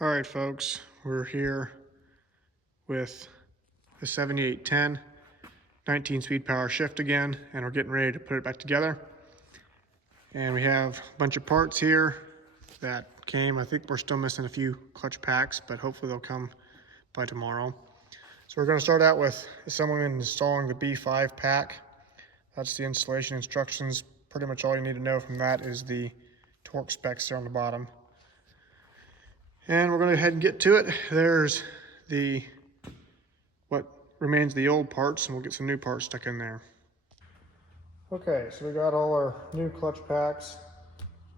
All right, folks, we're here with the 7810 19-speed power shift again, and we're getting ready to put it back together. And we have a bunch of parts here that came. I think we're still missing a few clutch packs, but hopefully they'll come by tomorrow. So we're going to start out with assembling and installing the B5 pack. That's the installation instructions. Pretty much all you need to know from that is the torque specs there on the bottom. And we're going to go ahead and get to it. There's what remains the old parts, and we'll get some new parts stuck in there. Okay, so we got all our new clutch packs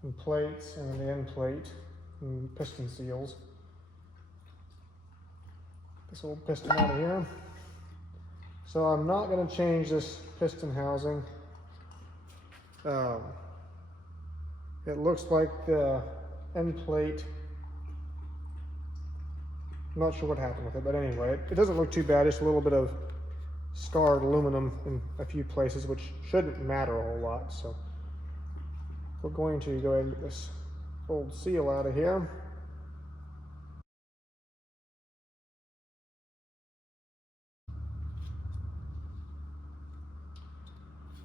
and plates and the end plate and piston seals. This old piston out of here. So I'm not going to change this piston housing. It looks like the end plate, I'm not sure what happened with it, but anyway, it doesn't look too bad. Just a little bit of scarred aluminum in a few places, which shouldn't matter a whole lot. So we're going to go ahead and get this old seal out of here.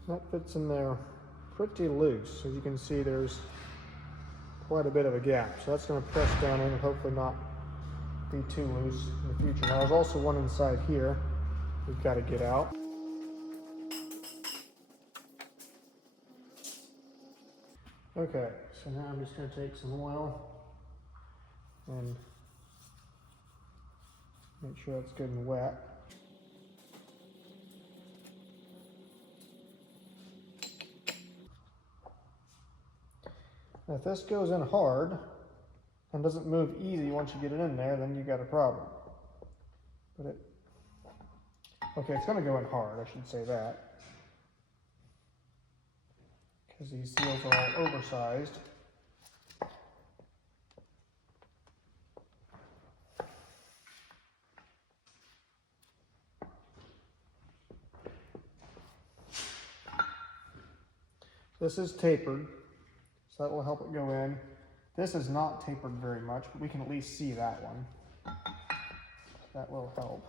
That fits in there pretty loose. As you can see, there's quite a bit of a gap. So that's going to press down in and hopefully not be too loose in the future. Now there's also one inside here we've got to get out. Okay, so now I'm just going to take some oil and make sure that's good and wet. Now if this goes in hard and doesn't move easy once you get it in there, then you got a problem. But okay, it's going to go in hard, I should say that, because these seals are all oversized. This is tapered, so that will help it go in. This is not tapered very much, but we can at least see that one. That will help.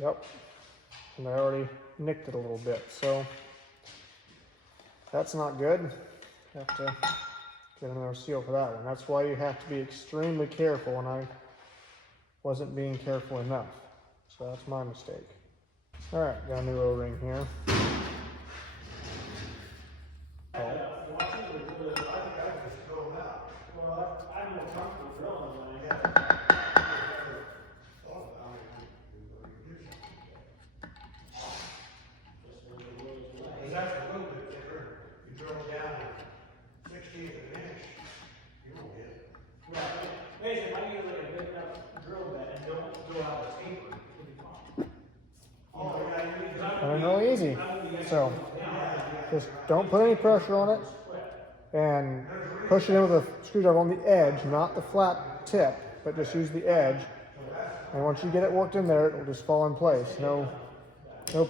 Yep, and I already nicked it a little bit, so that's not good. Have to get another seal for that one. That's why you have to be extremely careful, and I wasn't being careful enough. So that's my mistake. All right, got a new O-ring here. And really easy. So just don't put any pressure on it and push it in with a screwdriver on the edge, not the flat tip, but just use the edge. And once you get it worked in there, it will just fall in place. No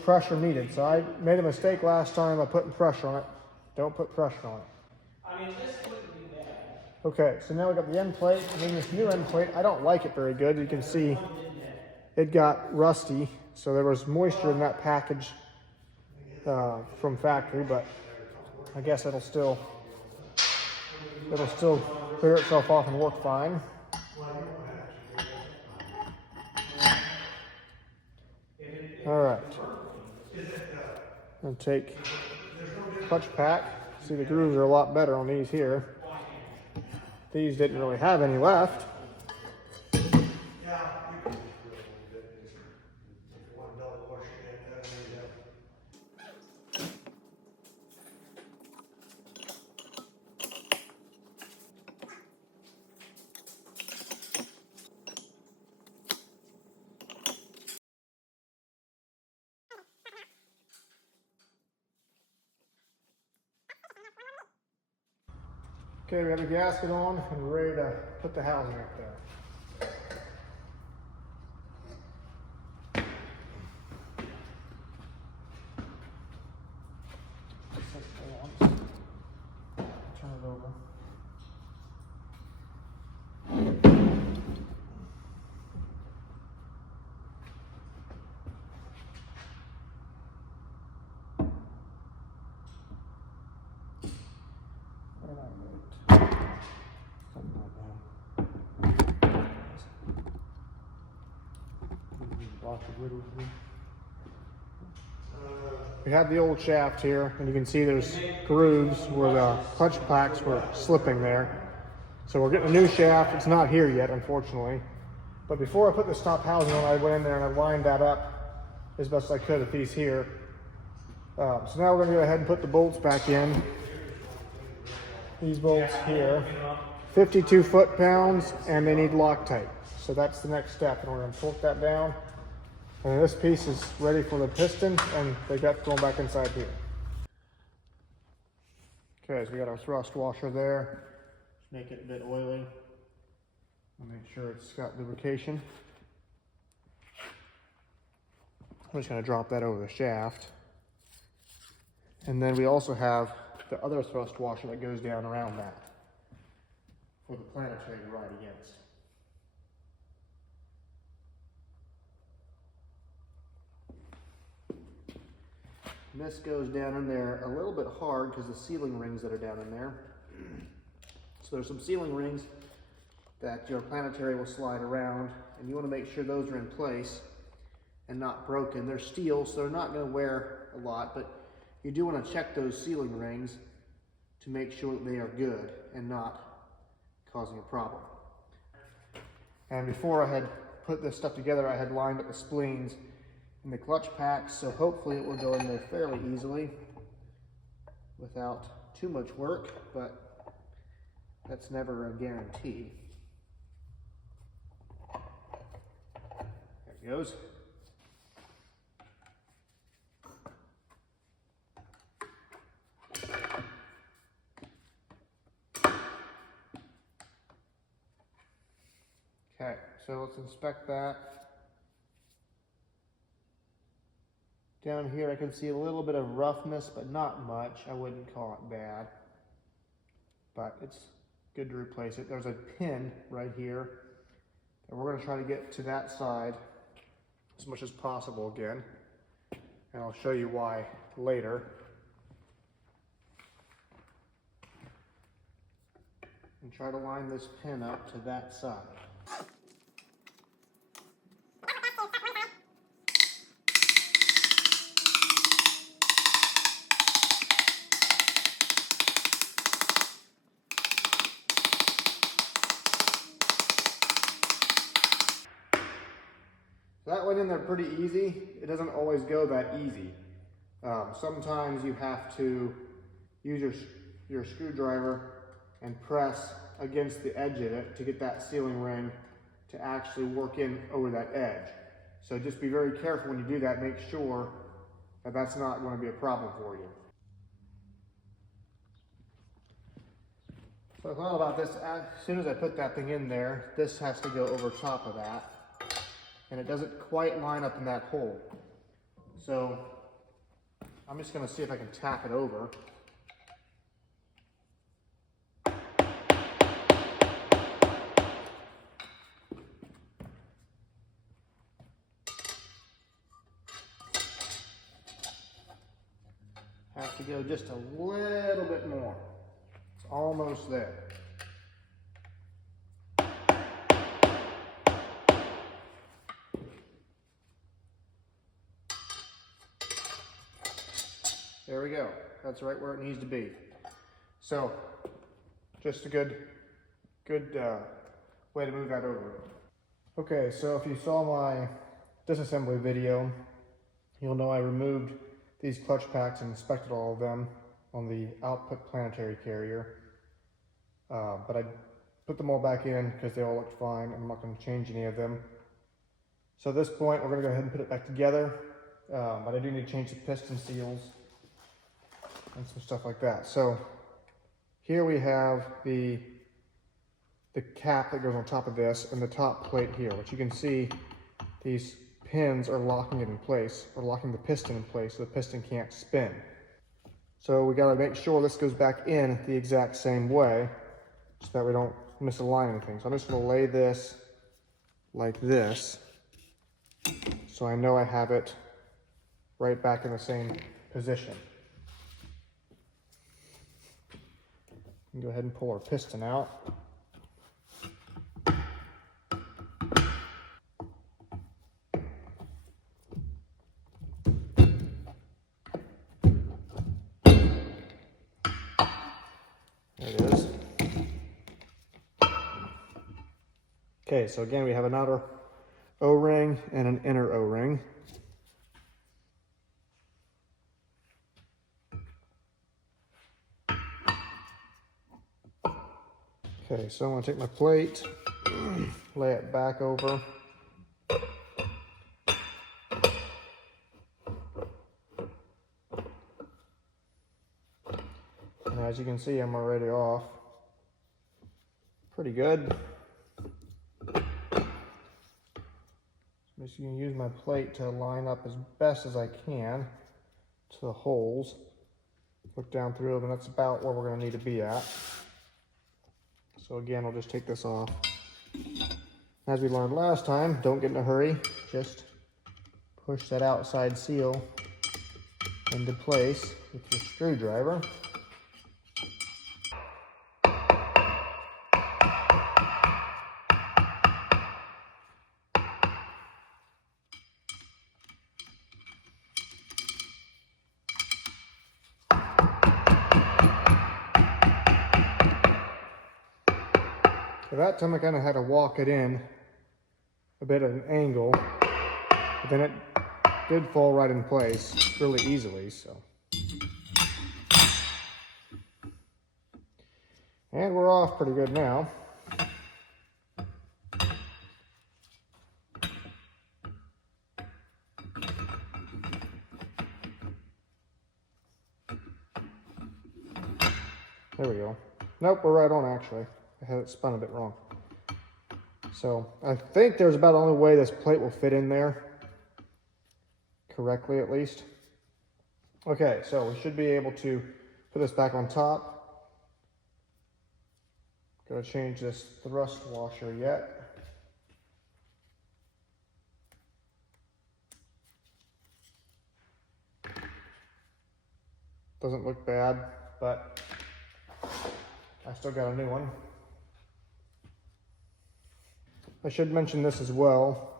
pressure needed. So I made a mistake last time by putting pressure on it. Don't put pressure on it. Okay, so now we got the end plate. And then this new end plate, I don't like it very good. You can see it got rusty. So there was moisture in that package from factory, but I guess it'll still clear itself off and work fine. All right, I'm gonna take clutch pack. See, the grooves are a lot better on these here. These didn't really have any left. Okay, we have the gasket on and we're ready to put the housing up there. Set it on. Turn it over. We have the old shaft here, and you can see there's grooves where the clutch packs were slipping there. So we're getting a new shaft. It's not here yet, unfortunately. But before I put the top housing on, I went in there and I lined that up as best I could with these here. So now we're going to go ahead and put the bolts back in. These bolts here, 52 foot-pounds, and they need Loctite. So that's the next step, and we're going to torque that down. And this piece is ready for the piston, and they got going back inside here. Okay, so we got our thrust washer there. Just make it a bit oily. I'll make sure it's got lubrication. I'm just going to drop that over the shaft. And then we also have the other thrust washer that goes down around that for the Planetary to ride against. And this goes down in there a little bit hard because the sealing rings that are down in there. So there's some sealing rings that your Planetary will slide around, and you want to make sure those are in place and not broken. They're steel, so they're not going to wear a lot, but you do want to check those sealing rings to make sure that they are good and not causing a problem. And before I had put this stuff together, I had lined up the spleens in the clutch packs, so hopefully it will go in there fairly easily without too much work, but that's never a guarantee. There it goes. Okay, so let's inspect that. Down here I can see a little bit of roughness, but not much. I wouldn't call it bad, but it's good to replace it. There's a pin right here, and we're going to try to get to that side as much as possible again, and I'll show you why later. And try to line this pin up to that side. That went in there pretty easy. It doesn't always go that easy. Sometimes you have to use your screwdriver and press against the edge of it to get that sealing ring to actually work in over that edge. So just be very careful when you do that. Make sure that that's not going to be a problem for you. So I thought about this. As soon as I put that thing in there, this has to go over top of that. And it doesn't quite line up in that hole. So I'm just going to see if I can tap it over. Have to go just a little bit more. It's almost there. There we go. That's right where it needs to be. So, just a good way to move that over. Okay, so if you saw my disassembly video, you'll know I removed these clutch packs and inspected all of them on the output Planetary carrier. But I put them all back in because they all looked fine. I'm not going to change any of them. So at this point, we're going to go ahead and put it back together. But I do need to change the piston seals and some stuff like that. So here we have the cap that goes on top of this and the top plate here, which you can see these pins are locking it in place, or locking the piston in place so the piston can't spin. So we gotta make sure this goes back in the exact same way so that we don't misalign anything. So I'm just gonna lay this like this so I know I have it right back in the same position. Go ahead and pull our piston out. There it is. Okay, so again, we have an outer O-ring and an inner O-ring. Okay, so I'm going to take my plate, lay it back over. And as you can see, I'm already off. Pretty good. Just going to use my plate to line up as best as I can to the holes. Look down through them, and that's about where we're going to need to be at. So again, I'll just take this off. As we learned last time, don't get in a hurry. Just push that outside seal into place with your screwdriver. So that time I kind of had to walk it in a bit at an angle, but then it did fall right in place really easily, so. And we're off pretty good now. There we go. Nope, we're right on actually. I had it spun a bit wrong. So I think there's about the only way this plate will fit in there correctly, at least. Okay, so we should be able to put this back on top. Gotta change this thrust washer yet. Doesn't look bad, but I still got a new one. I should mention this as well.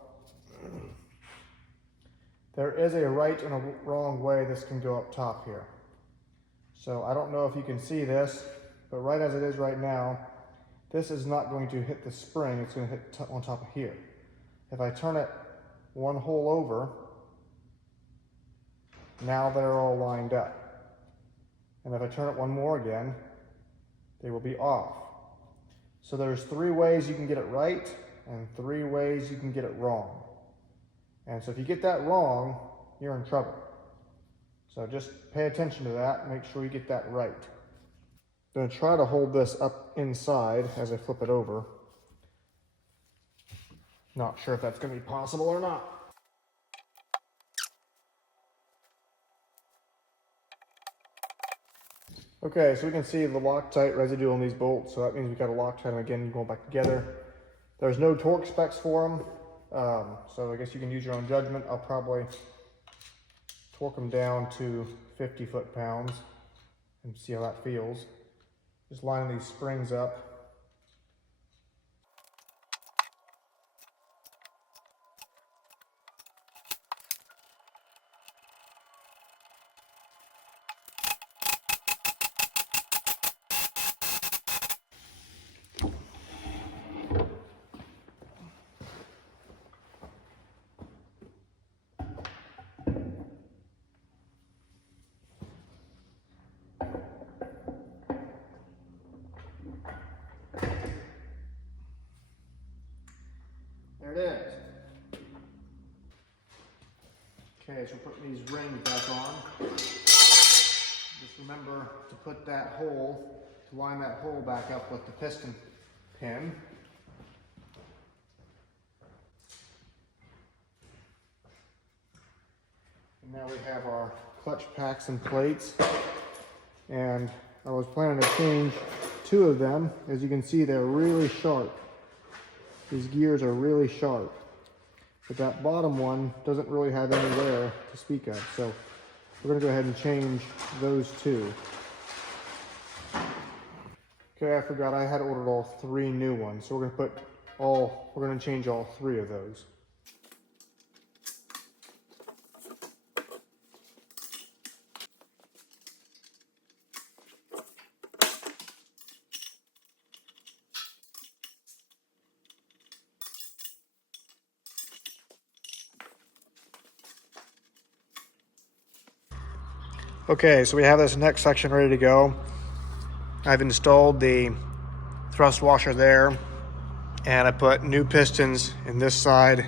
There is a right and a wrong way this can go up top here. So I don't know if you can see this, but right as it is right now, this is not going to hit the spring, it's going to hit on top of here. If I turn it one hole over, now they're all lined up. And if I turn it one more again, they will be off. So there's 3 ways you can get it right and 3 ways you can get it wrong. And so if you get that wrong, you're in trouble. So just pay attention to that, make sure you get that right. I'm going to try to hold this up inside as I flip it over. Not sure if that's going to be possible or not. Okay, so we can see the Loctite residue on these bolts, so that means we got to Loctite them again going back together. There's no torque specs for them, so I guess you can use your own judgment. I'll probably torque them down to 50 foot-pounds and see how that feels. Just lining these springs up. There it is. Okay, so we're putting these rings back on. Just remember to put that hole to line that hole back up with the piston pin. And now we have our clutch packs and plates. And I was planning to change 2 of them. As you can see, they're really sharp. These gears are really sharp. But that bottom one doesn't really have any wear to speak of. So we're going to go ahead and change those 2. Okay, I forgot I had ordered all 3 new ones. So we're going to change all 3 of those. Okay, so we have this next section ready to go. I've installed the thrust washer there, and I put new pistons in this side,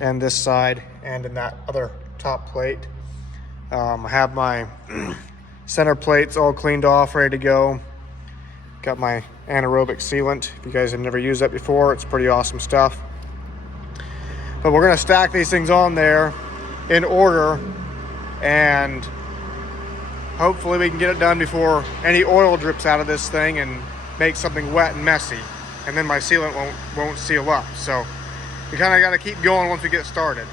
and in that other top plate. I have my center plates all cleaned off, ready to go. Got my anaerobic sealant. If you guys have never used that before, it's pretty awesome stuff. But we're gonna stack these things on there in order, and hopefully we can get it done before any oil drips out of this thing and make something wet and messy. And then my sealant won't seal up. So we kind of got to keep going once we get started.